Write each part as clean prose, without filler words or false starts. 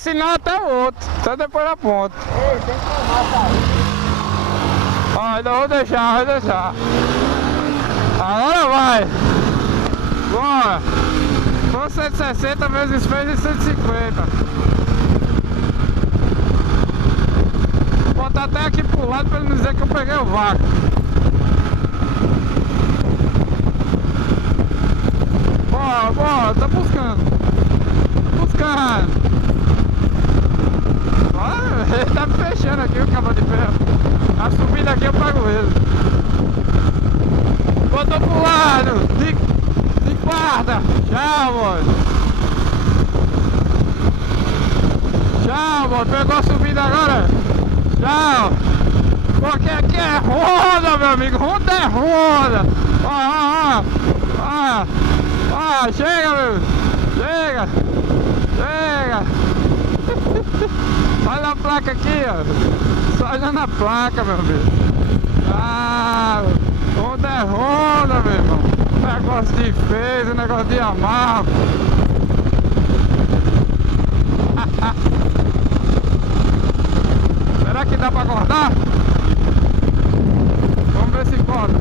Esse sinal até o outro, até depois da ponta. Ei, tem que tomar, aí. Ó, ainda vou deixar, vai deixar. Agora vai. Bora. Foi 160 vezes fez em 150. Vou botar até aqui pro lado pra ele não dizer que eu peguei o vácuo. Bora, bora, tá buscando. Buscando. Ele tá me fechando aqui o cabo de ferro. A subida aqui eu pago ele. Botou pro lado. De quarta. Tchau, mano. Tchau, mano. Pegou a subida agora. Tchau. Porque aqui é roda, meu amigo. Roda é roda. Ó. Chega, meu. Chega. Olha a placa aqui, ó. Só olhando a placa, meu amigo. Roda é roda, meu irmão. Negócio de feio, negócio de amarro. Será que dá pra acordar? Vamos ver se corta.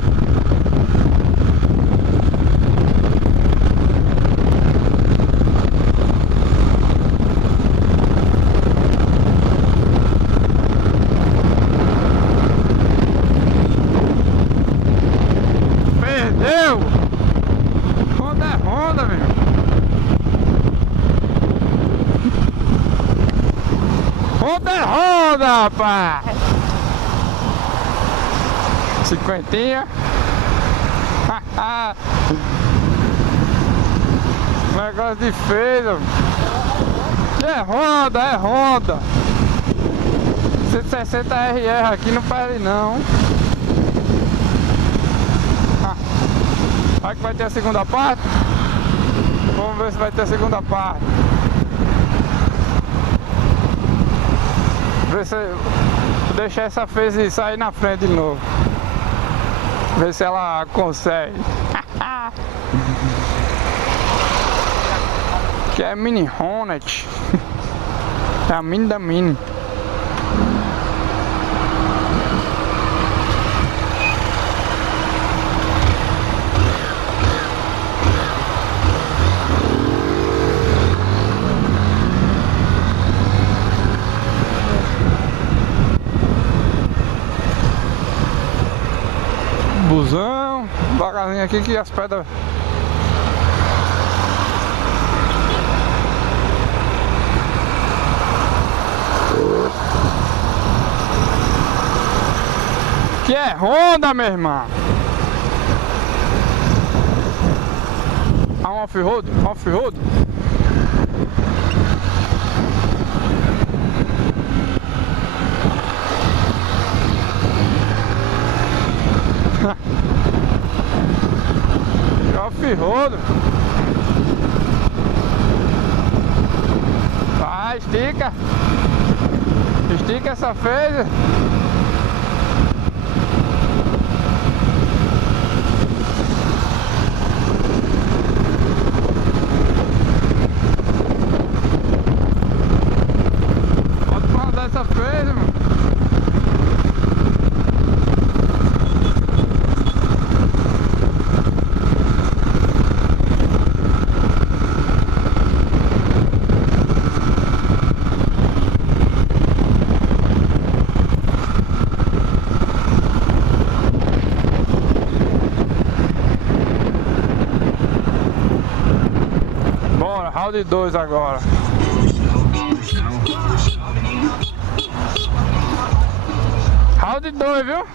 Roda, rapaz! Cinquentinha. Negócio de feio. É roda. 160 RR aqui não perde não. Será que vai ter a segunda parte? Vamos ver se vai ter a segunda parte. Ver se eu vou deixar essa Phase sair na frente de novo. Ver se ela consegue. Que é Mini Hornet. É a Mini da Mini. Busão, devagarzinho aqui que as pedras. Que é Honda, meu irmão. Ah, um off-road, off-road. Off-road. Vai, estica. Estica essa Phase. Pode mandar essa Phase, mano. Round 2 agora. Round 2, viu?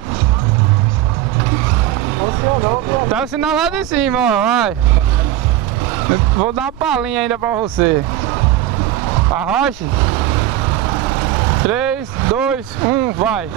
Funcionou, viu? Tá o sinal lá de cima, ó, vai. Vou dar uma palhinha ainda pra você. Arroche. 3, 2, 1, vai.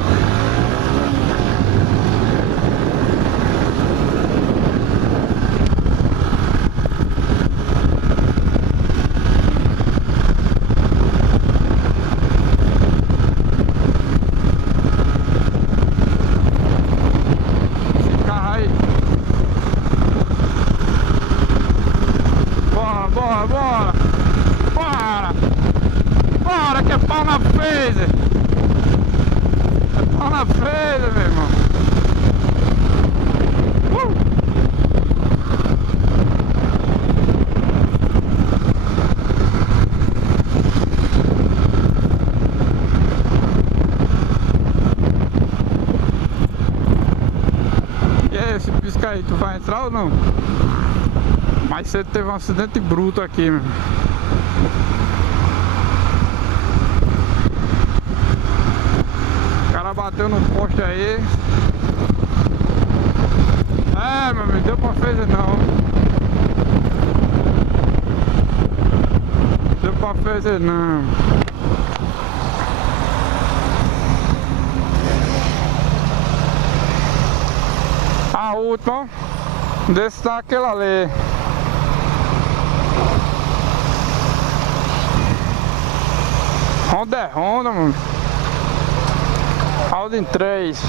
fica aí, tu vai entrar ou não? Mais cedo teve um acidente bruto aqui, meu. O cara bateu no poste aí. É, meu amigo, deu pra fazer não. Deu pra fazer não. A última desse daquela ali. Honda é Honda, mano. Audi 3.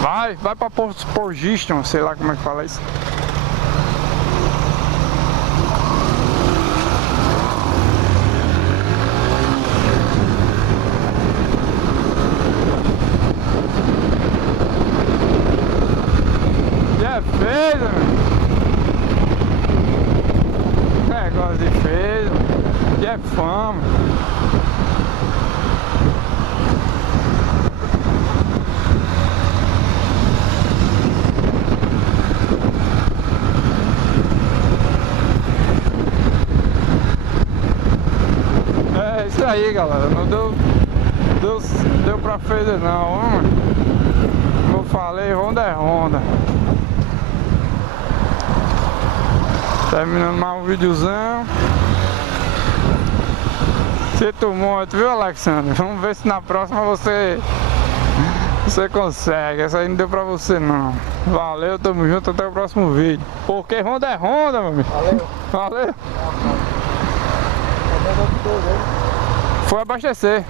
Vai pra Porgiston, sei lá como é que fala isso. E é feio, meu. Negócio de feio. E é fama. É isso aí, galera. Não deu pra fazer não, mano. Como eu falei, Honda é Honda. Terminando mais um videozão. Sinto muito, viu, Alexandre? Vamos ver se na próxima você consegue. Essa aí não deu pra você não. Valeu, tamo junto, até o próximo vídeo. Porque Honda é Honda, meu amigo. Valeu. Valeu. Tá dando tudo, hein? Foi abastecer.